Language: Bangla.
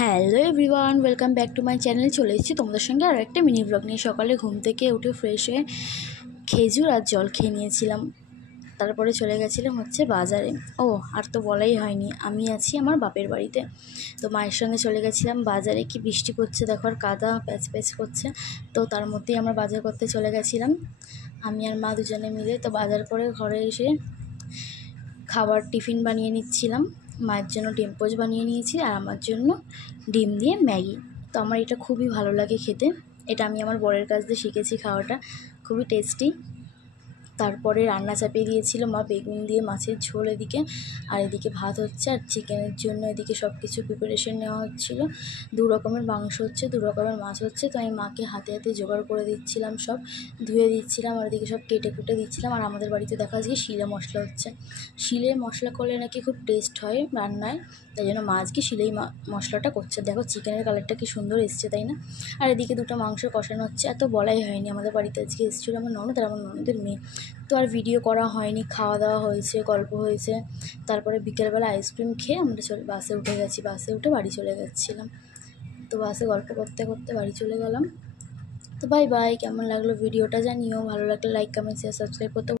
Hello everyone, welcome back to my channel. চলে এসেছি তোমাদের সঙ্গে আর একটা মিনি ব্লগ নিয়ে। সকালে ঘুম থেকে উঠে ফ্রেশ হয়ে খেজুর আর জল খেয়ে নিয়েছিলাম। তারপরে চলে গেছিলাম বাজারে। আর তো বলাই হয়নি, আমি আছি আমার বাপের বাড়িতে। তো মায়ের সঙ্গে চলে গেছিলাম বাজারে। কি বৃষ্টি করছে দেখো, আর কাদা প্যাচ প্যাচ করছে। তো তার মধ্যেই আমরা বাজার করতে চলে গেছিলাম, আমি আর মা দুজনে মিলে। তো বাজার করে ঘরে এসে খাবার টিফিন বানিয়ে নিচ্ছিলাম। মায়ের জন্য ডিম পোচ বানিয়ে নিয়েছি আর আমার জন্য ডিম দিয়ে ম্যাগি। তো আমার এটা খুবই ভালো লাগে খেতে। এটা আমি আমার বরের কাছ দিয়ে শিখেছি খাওয়াটা, খুবই টেস্টি। তারপরে রান্না চাপিয়ে দিয়েছিল মা, বেগুন দিয়ে মাছের ঝোল এদিকে, আর এদিকে ভাত হচ্ছে। আর চিকেনের জন্য এদিকে সব কিছু প্রিপারেশন নেওয়া হচ্ছিলো। 2 রকমের মাংস হচ্ছে, 2 রকমের মাছ হচ্ছে। তো আমি মাকে হাতে হাতে জোগাড় করে দিচ্ছিলাম, সব ধুয়ে দিচ্ছিলাম, আর এদিকে সব কেটে কুটে দিচ্ছিলাম। আর আমাদের বাড়িতে দেখা যায় শিলে মশলা হচ্ছে। শিলে মশলা করলে নাকি খুব টেস্ট হয় রান্নায়, তাই জন্য মা আজকে শিলেই মশলাটা করছে। দেখো চিকেনের কালারটা কি সুন্দর এসছে, তাই না? আর এদিকে 2টা মাংস কষানো হচ্ছে। এত বলাই হয়নি, আমাদের বাড়িতে আজকে এসেছিলো আমার ননদ আর আমার ননদের মেয়ে। তো আর ভিডিও করা হয়নি, খাওয়া দাওয়া হয়েছে, গল্প হয়েছে। তারপরে বিকেলবেলা আইসক্রিম খেয়ে আমরা বাসে উঠে গেছি। বাসে উঠে বাড়ি চলে যাচ্ছিলাম। তো বাসে গল্প করতে করতে বাড়ি চলে গেলাম। তো বাই বাই। কেমন লাগলো ভিডিওটা জানিও, ভালো লাগলে লাইক কমেন্ট শেয়ার সাবস্ক্রাইব করতে